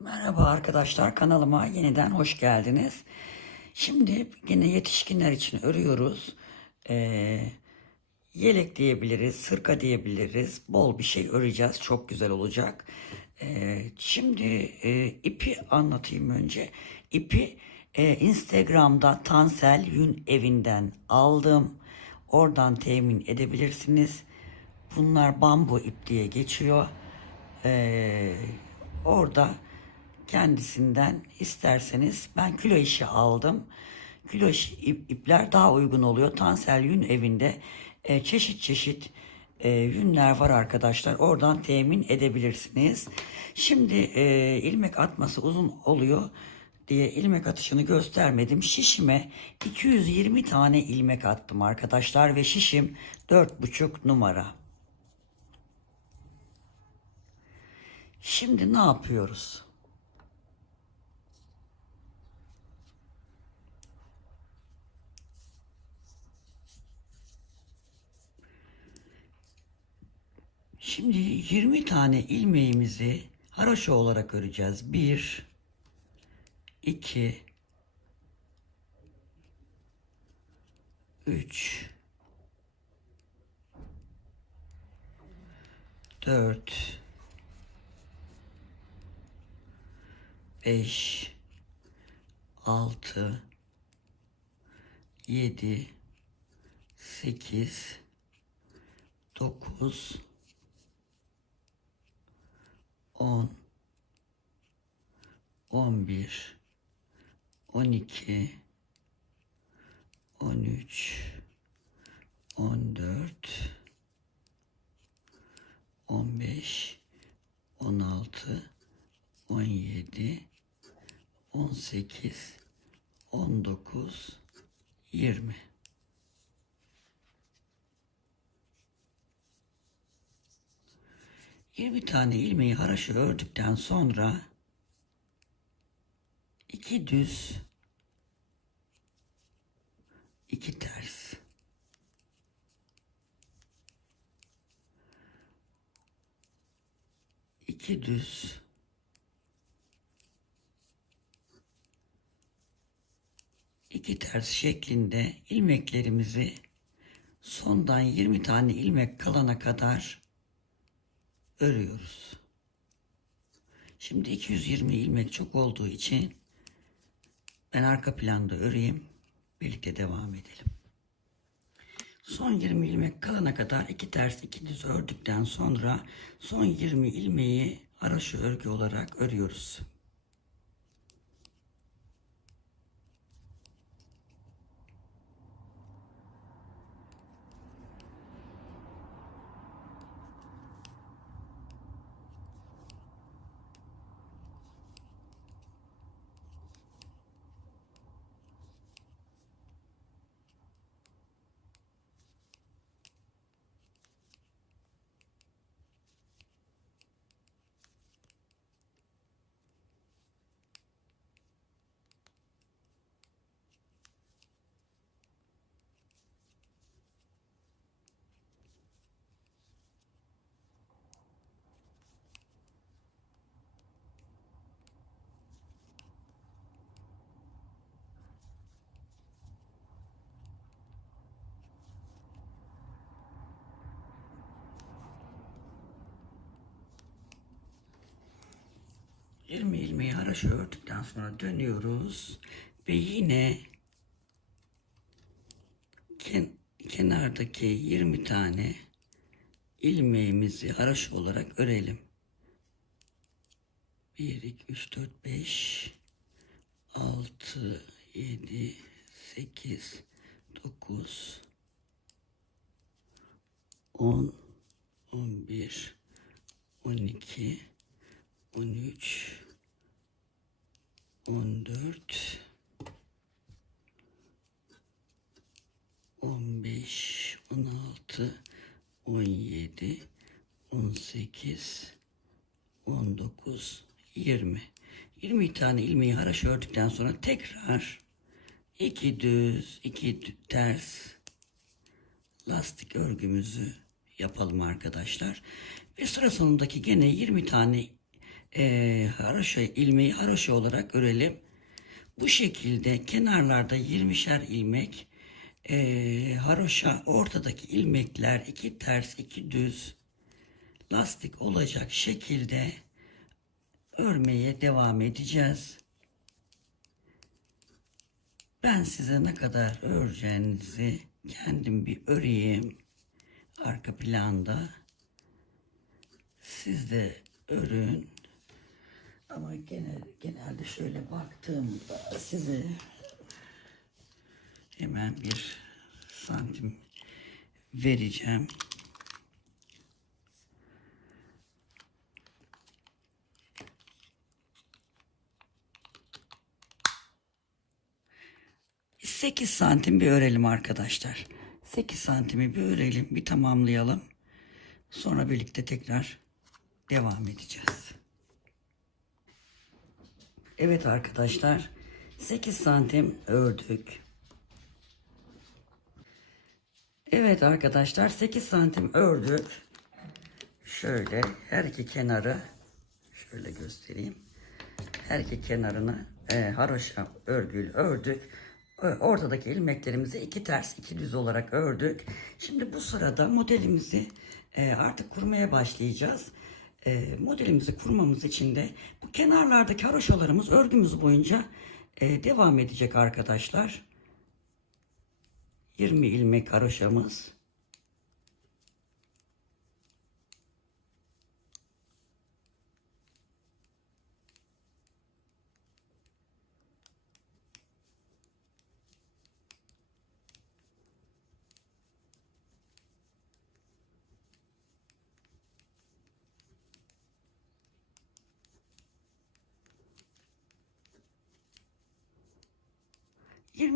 Merhaba arkadaşlar, kanalıma yeniden hoş geldiniz. Şimdi yine yetişkinler için örüyoruz. Yelek diyebiliriz, hırka diyebiliriz. Bol bir şey öreceğiz, çok güzel olacak. Şimdi ipi anlatayım önce. İpi Instagram'da Tansel Yün Evi'nden aldım. Oradan temin edebilirsiniz. Bunlar bambu ip diye geçiyor. Ee, Orada kendisinden isterseniz ben kilo işi aldım. Kilo işi ipler daha uygun oluyor. Tansel Yün Evi'nde çeşit çeşit yünler var arkadaşlar. Oradan temin edebilirsiniz. Şimdi ilmek atması uzun oluyor diye ilmek atışını göstermedim. Şişime 220 tane ilmek attım arkadaşlar ve şişim 4,5 numara. Şimdi ne yapıyoruz? Şimdi 20 tane ilmeğimizi haroşa olarak öreceğiz. 1, 2, 3, 4, 5, 6, 7, 8, 9, 10, 11, 12, 13, 14, 15, 16, 17, 18, 19, 20. Yirmi tane ilmeği haraşo ördükten sonra 2 düz, 2 ters. 2 düz, 2 ters şeklinde ilmeklerimizi sondan 20 tane ilmek kalana kadar örüyoruz. Şimdi 220 ilmek çok olduğu için ben arka planda öreyim. Birlikte devam edelim. Son 20 ilmek kalana kadar 2 ters 2 düz ördükten sonra son 20 ilmeği haraşo örgü olarak örüyoruz. İlmeği haraşo ördükten sonra dönüyoruz ve yine kenardaki 20 tane ilmeğimizi haraşo olarak örelim. 1, 2, 3, 4, 5, 6, 7, 8, 9, 10, 11, 12, 13, 14, 15, 16, 17, 18, 19, 20. 20 tane ilmeği haraşo ördükten sonra tekrar 2 düz, 2 ters lastik örgümüzü yapalım arkadaşlar. Ve sıra sonundaki gene 20 tane Haroşa ilmeği haroşa olarak örelim. Bu şekilde kenarlarda 20'şer ilmek, haroşa ortadaki ilmekler 2 ters 2 düz lastik olacak şekilde örmeye devam edeceğiz. Ben size ne kadar öreceğinizi kendim bir öreyim. Arka planda. Siz de örün. Ama genelde şöyle baktığımda size hemen 1 santim vereceğim. Sekiz santim bir örelim arkadaşlar. 8 santimi bir örelim, bir tamamlayalım. Sonra birlikte tekrar devam edeceğiz. Evet arkadaşlar, 8 santim ördük. Evet arkadaşlar, 8 santim ördük. Şöyle her iki kenarı şöyle göstereyim. Her iki kenarını haroşa örgüyle ördük. Ortadaki ilmeklerimizi 2 ters 2 düz olarak ördük. Şimdi bu sırada modelimizi artık kurmaya başlayacağız. Modelimizi kurmamız için de bu kenarlardaki haroşalarımız örgümüz boyunca devam edecek arkadaşlar. 20 ilmek haroşamız.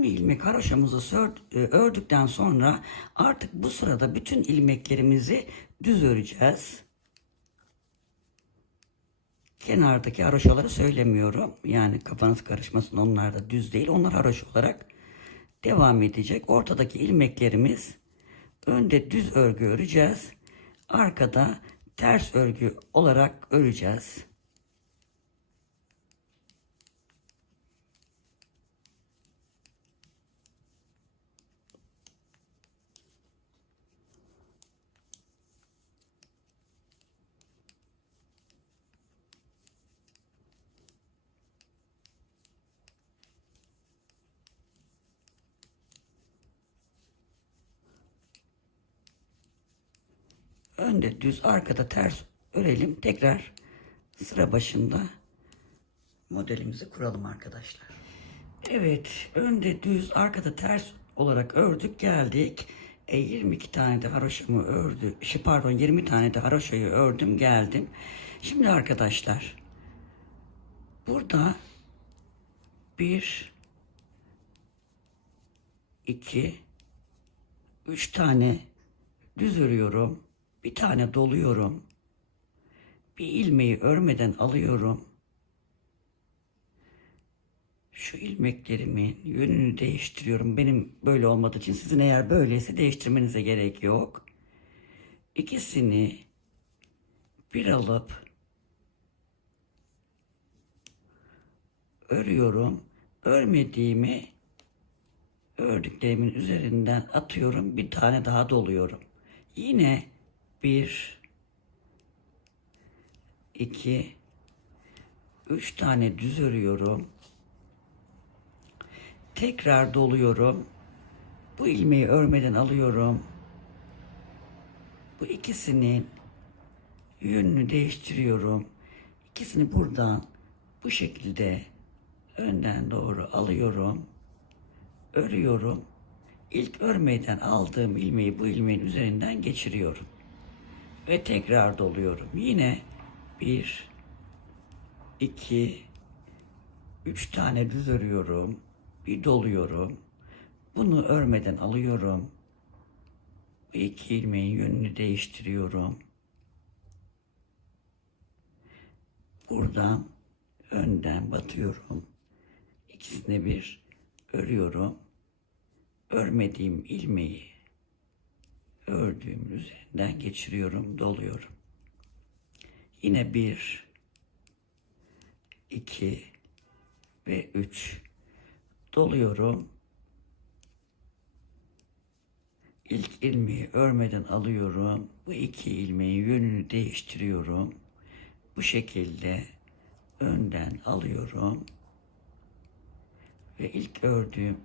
ilmek haroşamızı ördükten sonra artık bu sırada bütün ilmeklerimizi düz öreceğiz. Kenardaki haroşaları söylemiyorum. Yani kafanız karışmasın, onlar da düz değil. Onlar haroşa olarak devam edecek. Ortadaki ilmeklerimiz önde düz örgü öreceğiz. Arkada ters örgü olarak öreceğiz. Önde düz, arkada ters örelim. Tekrar sıra başında modelimizi kuralım arkadaşlar. Evet, önde düz, arkada ters olarak ördük, geldik. 22 tane de haroşamı ördüm. 20 tane de haroşayı ördüm, geldim. Şimdi arkadaşlar, burada 1 2 3 tane düz örüyorum. Bir tane doluyorum. Bir ilmeği örmeden alıyorum. Şu ilmeklerimin yönünü değiştiriyorum. Benim böyle olmadığı için, sizin eğer böyleyse değiştirmenize gerek yok. İkisini bir alıp örüyorum. Ördüklerimin üzerinden atıyorum. Bir tane daha doluyorum. Yine 1 2 3 tane düz örüyorum. Tekrar doluyorum. Bu ilmeği örmeden alıyorum. Bu ikisinin yönünü değiştiriyorum. İkisini buradan bu şekilde önden doğru alıyorum. Örüyorum. İlk örmeden aldığım ilmeği bu ilmeğin üzerinden geçiriyorum. Ve tekrar doluyorum. Yine 1 2 3 tane düz örüyorum. Bir doluyorum. Bunu örmeden alıyorum. Bu iki ilmeğin yönünü değiştiriyorum. Buradan önden batıyorum. İkisine bir örüyorum. Örmediğim ilmeği ördüğüm üzerinden geçiriyorum, doluyorum. Yine 1 2 ve 3 doluyorum. İlk ilmeği örmeden alıyorum. Bu iki ilmeğin yönünü değiştiriyorum. Bu şekilde önden alıyorum ve ilk ördüğümün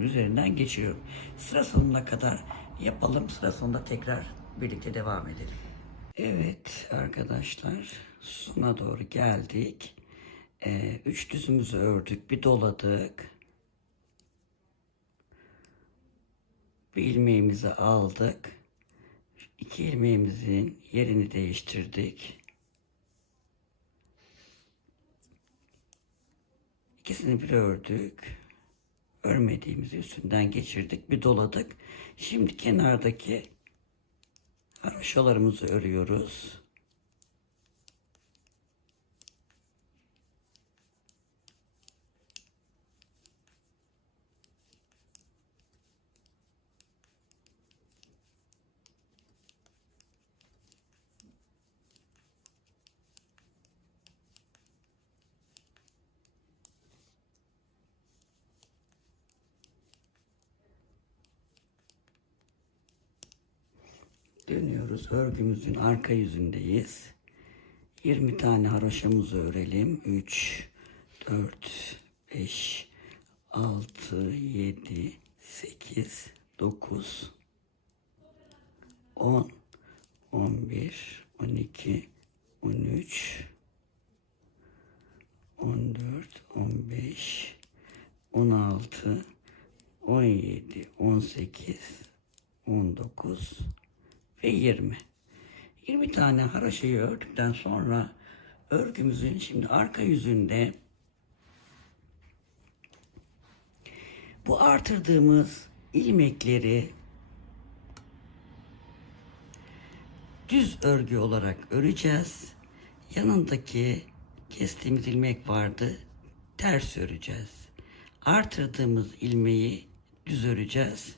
üzerinden geçiriyorum. Sıra sonuna kadar yapalım. Sıra sonunda tekrar birlikte devam edelim. Evet arkadaşlar, sona doğru geldik. 3 düzümüzü ördük, bir doladık. Bir ilmeğimizi aldık. 2 ilmeğimizin yerini değiştirdik. İkisini bir ördük. Örmediğimizi üstünden geçirdik. Bir doladık. Şimdi kenardaki haroşalarımızı örüyoruz. Dönüyoruz. Örgümüzün arka yüzündeyiz. 20 tane haroşamızı örelim. 3, 4, 5, 6, 7, 8, 9, 10, 11, 12, 13, 14, 15, 16, 17, 18, 19 ve 20. 20 tane haroşayı ördükten sonra örgümüzün şimdi arka yüzünde bu artırdığımız ilmekleri düz örgü olarak öreceğiz. Yanındaki kestiğimiz ilmek vardı. Ters öreceğiz. Artırdığımız ilmeği düz öreceğiz.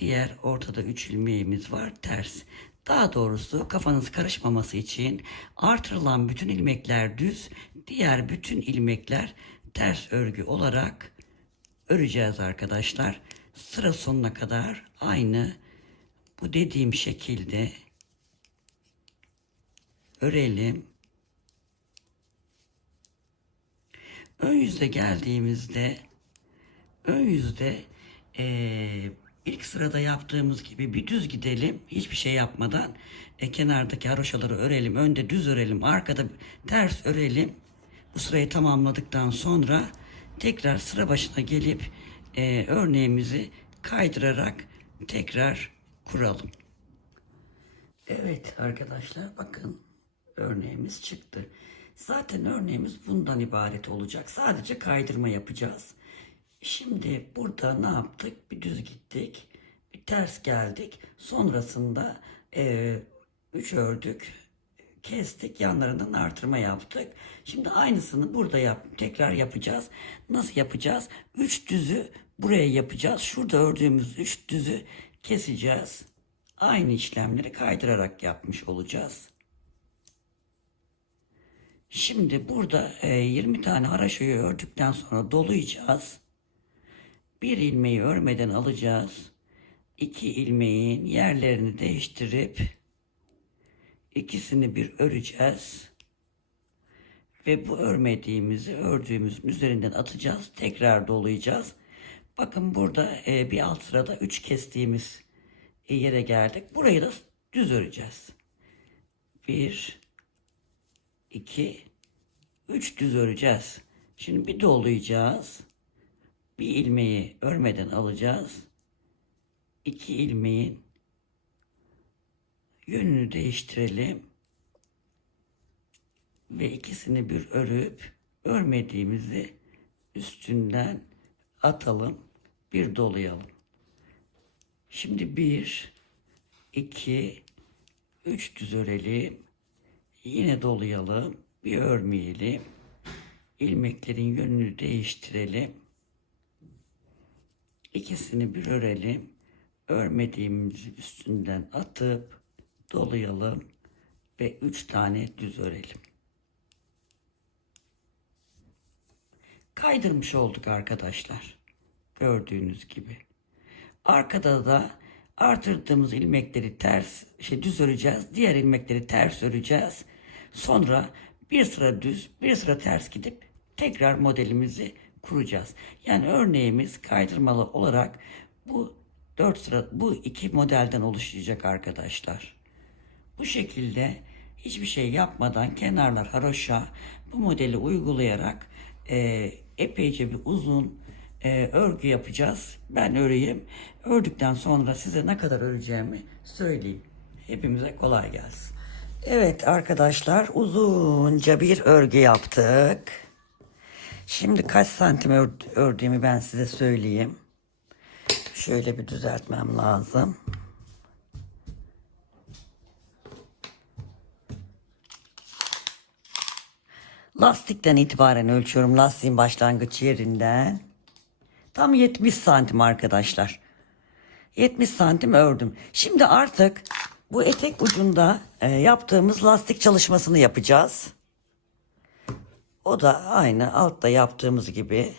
Diğer ortada 3 ilmeğimiz var, ters. Daha doğrusu kafanız karışmaması için artırılan bütün ilmekler düz, diğer bütün ilmekler ters örgü olarak öreceğiz arkadaşlar. Sıra sonuna kadar aynı bu dediğim şekilde örelim. Ön yüzde geldiğimizde ön yüzde ilk sırada yaptığımız gibi bir düz gidelim. Hiçbir şey yapmadan kenardaki haroşaları örelim. Önde düz örelim. Arkada ters örelim. Bu sırayı tamamladıktan sonra tekrar sıra başına gelip örneğimizi kaydırarak tekrar kuralım. Evet arkadaşlar, bakın örneğimiz çıktı. Zaten örneğimiz bundan ibaret olacak. Sadece kaydırma yapacağız. Şimdi burada ne yaptık? Bir düz gittik. Bir ters geldik. Sonrasında 3 ördük. Kestik. Yanlarından artırma yaptık. Şimdi aynısını burada tekrar yapacağız. Nasıl yapacağız? 3 düzü buraya yapacağız. Şurada ördüğümüz 3 düzü keseceğiz. Aynı işlemleri kaydırarak yapmış olacağız. Şimdi burada 20 tane haroşayı ördükten sonra dolayacağız. Bir ilmeği örmeden alacağız. 2 ilmeğin yerlerini değiştirip ikisini bir öreceğiz. Ve bu ördüğümüzün üzerinden atacağız. Tekrar dolayacağız. Bakın burada bir alt sırada 3 kestiğimiz yere geldik. Burayı da düz öreceğiz. 1, 2, 3 düz öreceğiz. Şimdi bir dolayacağız. Bir ilmeği örmeden alacağız. 2 ilmeğin yönünü değiştirelim. Ve ikisini bir örüp örmediğimizi üstünden atalım. Bir dolayalım. Şimdi 1, 2, 3 düz örelim. Yine dolayalım. Bir örmeyelim. İlmeklerin yönünü değiştirelim. İkisini bir örelim. Örmediğimizi üstünden atıp dolayalım. ve 3 tane düz örelim. Kaydırmış olduk arkadaşlar. Gördüğünüz gibi. Arkada da artırdığımız ilmekleri düz öreceğiz. Diğer ilmekleri ters öreceğiz. Sonra bir sıra düz, bir sıra ters gidip tekrar modelimizi kuracağız. Yani örneğimiz kaydırmalı olarak bu iki modelden oluşacak arkadaşlar. Bu şekilde hiçbir şey yapmadan kenarlar haroşa bu modeli uygulayarak epeyce bir uzun örgü yapacağız. Ben öreyim. Ördükten sonra size ne kadar öreceğimi söyleyeyim. Hepimize kolay gelsin. Evet arkadaşlar, uzunca bir örgü yaptık. Şimdi kaç santim ördüğümü ben size söyleyeyim. Şöyle bir düzeltmem lazım. Lastikten itibaren ölçüyorum. Lastiğin başlangıç yerinden. Tam 70 santim arkadaşlar. 70 santim ördüm. Şimdi artık bu etek ucunda yaptığımız lastik çalışmasını yapacağız. O da aynı altta yaptığımız gibi.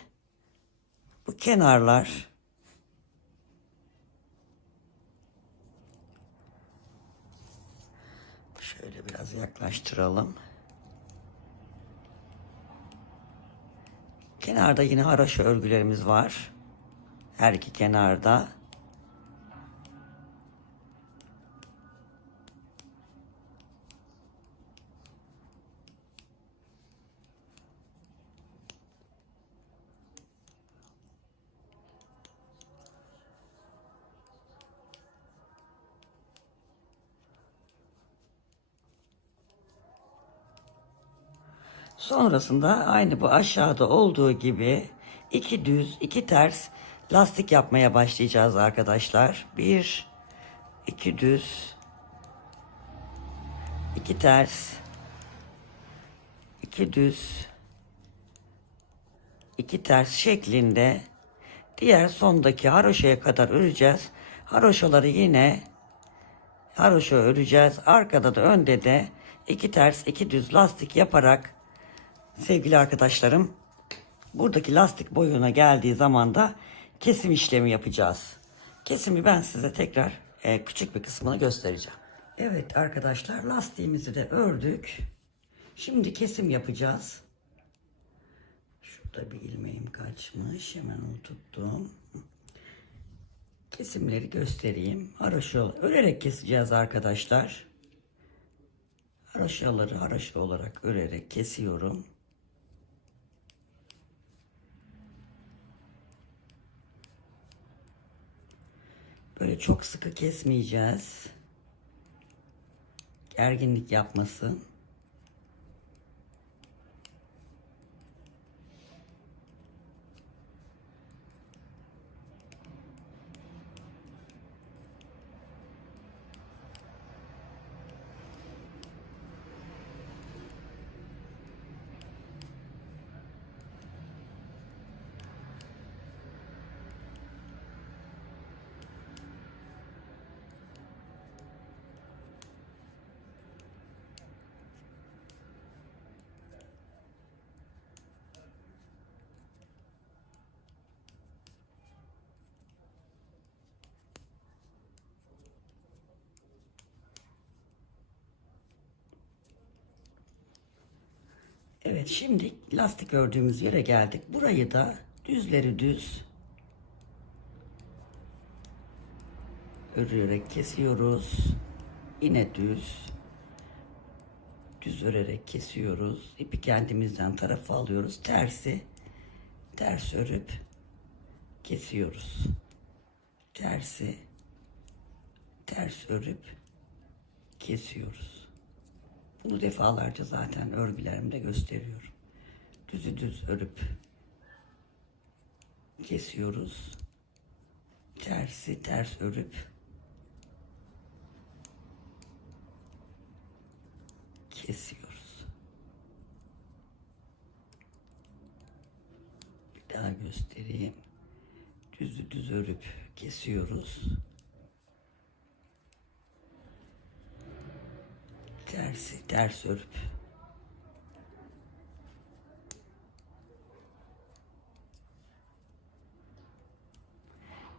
Bu kenarlar şöyle biraz yaklaştıralım. Kenarda yine haroşa örgülerimiz var. Her iki kenarda. Sonrasında aynı bu aşağıda olduğu gibi iki düz, iki ters lastik yapmaya başlayacağız arkadaşlar. Bir, iki düz, iki ters, iki düz, iki ters şeklinde diğer sondaki haroşaya kadar öreceğiz. Haroşaları yine haroşa öreceğiz. Arkada da önde de iki ters, iki düz lastik yaparak sevgili arkadaşlarım, buradaki lastik boyuna geldiği zaman da kesim işlemi yapacağız. Kesimi ben size tekrar küçük bir kısmını göstereceğim. Evet arkadaşlar, lastiğimizi de ördük. Şimdi kesim yapacağız. Şurada bir ilmeğim kaçmış. Hemen onu tuttum. Kesimleri göstereyim. Haroşa örerek keseceğiz arkadaşlar. Haroşaları haroşa olarak örerek kesiyorum. Böyle çok sıkı kesmeyeceğiz. Gerginlik yapmasın. Evet, şimdi lastik ördüğümüz yere geldik. Burayı da düzleri düz örerek kesiyoruz. Yine düz örerek kesiyoruz. İpi kendimizden tarafa alıyoruz. Tersi ters örüp kesiyoruz. Tersi ters örüp kesiyoruz. Bunu defalarca zaten örgülerimde gösteriyorum. Düzü düz örüp kesiyoruz. Tersi ters örüp kesiyoruz. Bir daha göstereyim. Düzü düz örüp kesiyoruz. ters örüp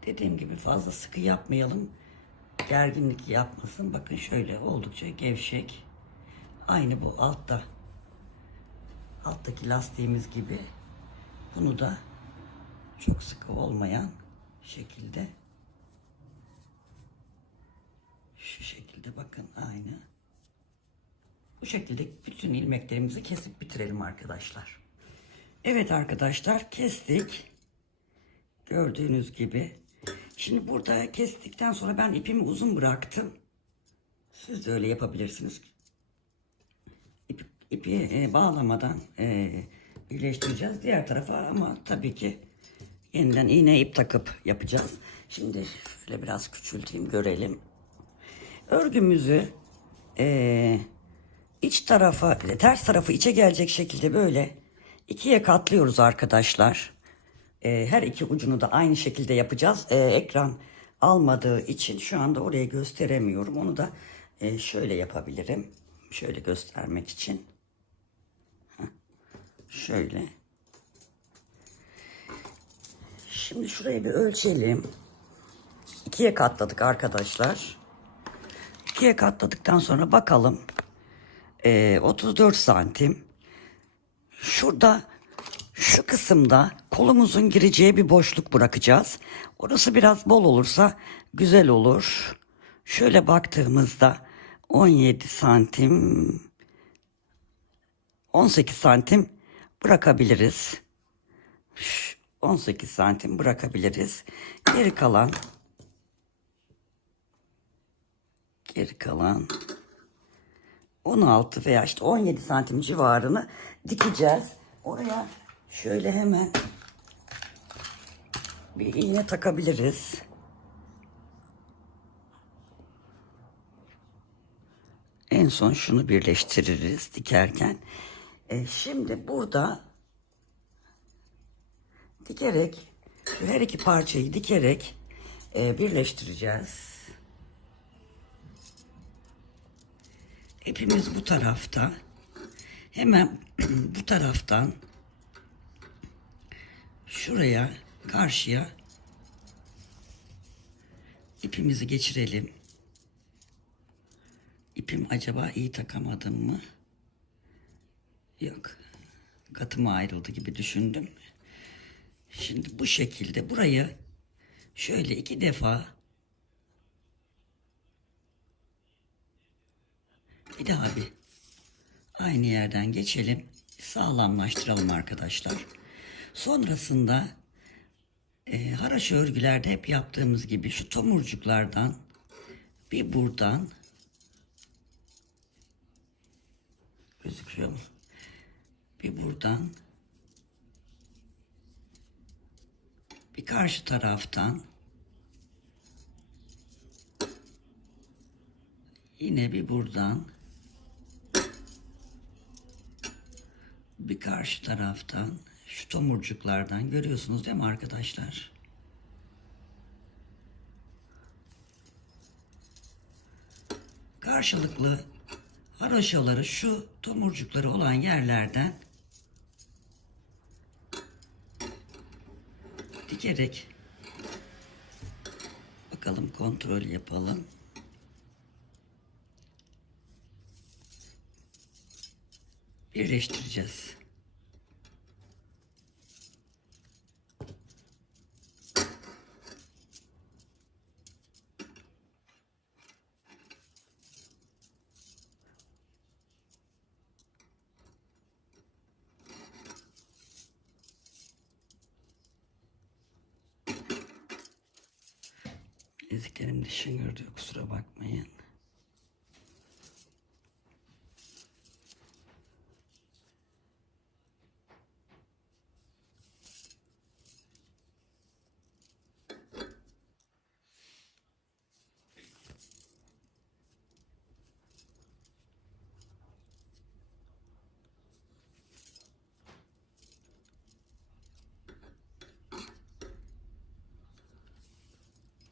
dediğim gibi fazla sıkı yapmayalım. Gerginlik yapmasın. Bakın şöyle oldukça gevşek. Aynı bu alttaki lastiğimiz gibi. Bunu da çok sıkı olmayan şekilde şu şekilde bakın aynı. Bu şekilde bütün ilmeklerimizi kesip bitirelim arkadaşlar. Evet arkadaşlar kestik. Gördüğünüz gibi. Şimdi burada kestikten sonra ben ipimi uzun bıraktım. Siz de öyle yapabilirsiniz. İpi bağlamadan birleştireceğiz diğer tarafa ama tabii ki yeniden iğne ip takıp yapacağız. Şimdi şöyle biraz küçülteyim görelim. Örgümüzü iç tarafa ters tarafı içe gelecek şekilde böyle ikiye katlıyoruz arkadaşlar. Her iki ucunu da aynı şekilde yapacağız. Ekran almadığı için şu anda oraya gösteremiyorum. Onu da şöyle yapabilirim. Şöyle göstermek için. Şöyle. Şimdi şurayı bir ölçelim. İkiye katladık arkadaşlar. İkiye katladıktan sonra bakalım. 34 santim. Şurada şu kısımda kolumuzun gireceği bir boşluk bırakacağız. Orası biraz bol olursa güzel olur. Şöyle baktığımızda 17 santim 18 santim bırakabiliriz. 18 santim bırakabiliriz. Geri kalan 16 veya işte 17 santim civarını dikeceğiz. Oraya şöyle hemen bir iğne takabiliriz. En son şunu birleştiririz dikerken. Şimdi burada dikerek şu her iki parçayı dikerek birleştireceğiz. İpimiz bu tarafta. Hemen bu taraftan şuraya karşıya ipimizi geçirelim. İpim acaba iyi takamadım mı? Yok. Katıma ayrıldı gibi düşündüm. Şimdi bu şekilde burayı şöyle 2 defa bir daha bir aynı yerden geçelim. Sağlamlaştıralım arkadaşlar. Sonrasında haraşo örgülerde hep yaptığımız gibi şu tomurcuklardan bir buradan gözüküyor mu? Bir buradan bir karşı taraftan yine bir buradan bir karşı taraftan şu tomurcuklardan görüyorsunuz değil mi arkadaşlar? Karşılıklı haroşaları şu tomurcukları olan yerlerden dikerek bakalım kontrol yapalım. Birleştireceğiz. Bileziklerim de şıngırdı, kusura bakmayın.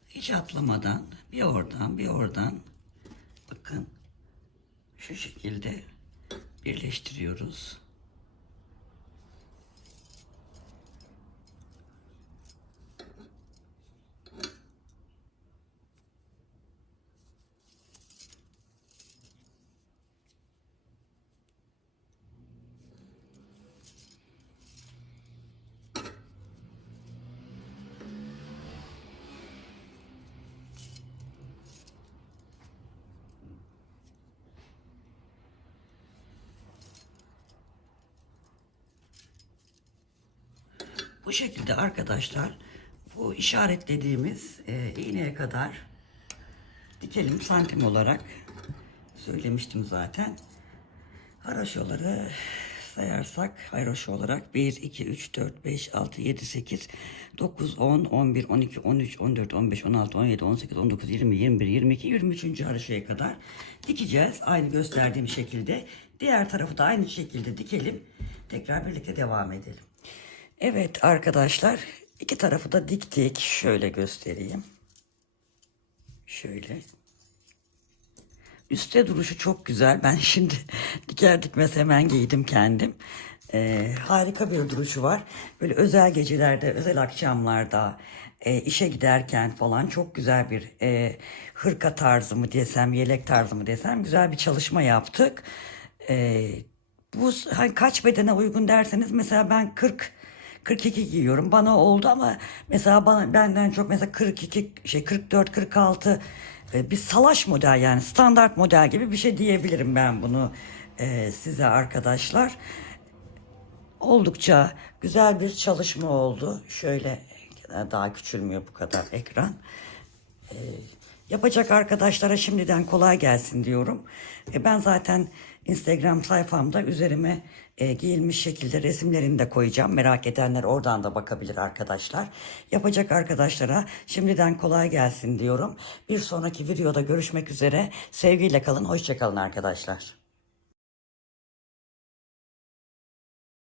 Hiç atlamadan bir oradan bir oradan bakın şu şekilde birleştiriyoruz. Bu şekilde arkadaşlar bu işaretlediğimiz iğneye kadar dikelim santim olarak. Söylemiştim zaten. Haroşoları sayarsak haroşo olarak 1, 2, 3, 4, 5, 6, 7, 8, 9, 10, 11, 12, 13, 14, 15, 16, 17, 18, 19, 20, 21, 22, 23. haroşoya kadar dikeceğiz. Aynı gösterdiğim şekilde. Diğer tarafı da aynı şekilde dikelim. Tekrar birlikte devam edelim. Evet arkadaşlar, iki tarafı da diktik. Şöyle göstereyim. Şöyle. Üste duruşu çok güzel. Ben şimdi diker dikmez hemen giydim kendim. Harika bir duruşu var. Böyle özel gecelerde, özel akşamlarda, işe giderken falan çok güzel bir hırka tarzı mı desem, yelek tarzı mı desem güzel bir çalışma yaptık. Bu hani kaç bedene uygun derseniz mesela ben 42 giyiyorum. Bana oldu ama mesela benden çok mesela 44 46 bir salaş model yani standart model gibi bir şey diyebilirim ben bunu size arkadaşlar. Oldukça güzel bir çalışma oldu. Şöyle daha küçülmüyor bu kadar ekran. Yapacak arkadaşlara şimdiden kolay gelsin diyorum. Ben zaten Instagram sayfamda üzerime giyilmiş şekilde resimlerimi de koyacağım. Merak edenler oradan da bakabilir arkadaşlar. Yapacak arkadaşlara şimdiden kolay gelsin diyorum. Bir sonraki videoda görüşmek üzere. Sevgiyle kalın, hoşça kalın arkadaşlar.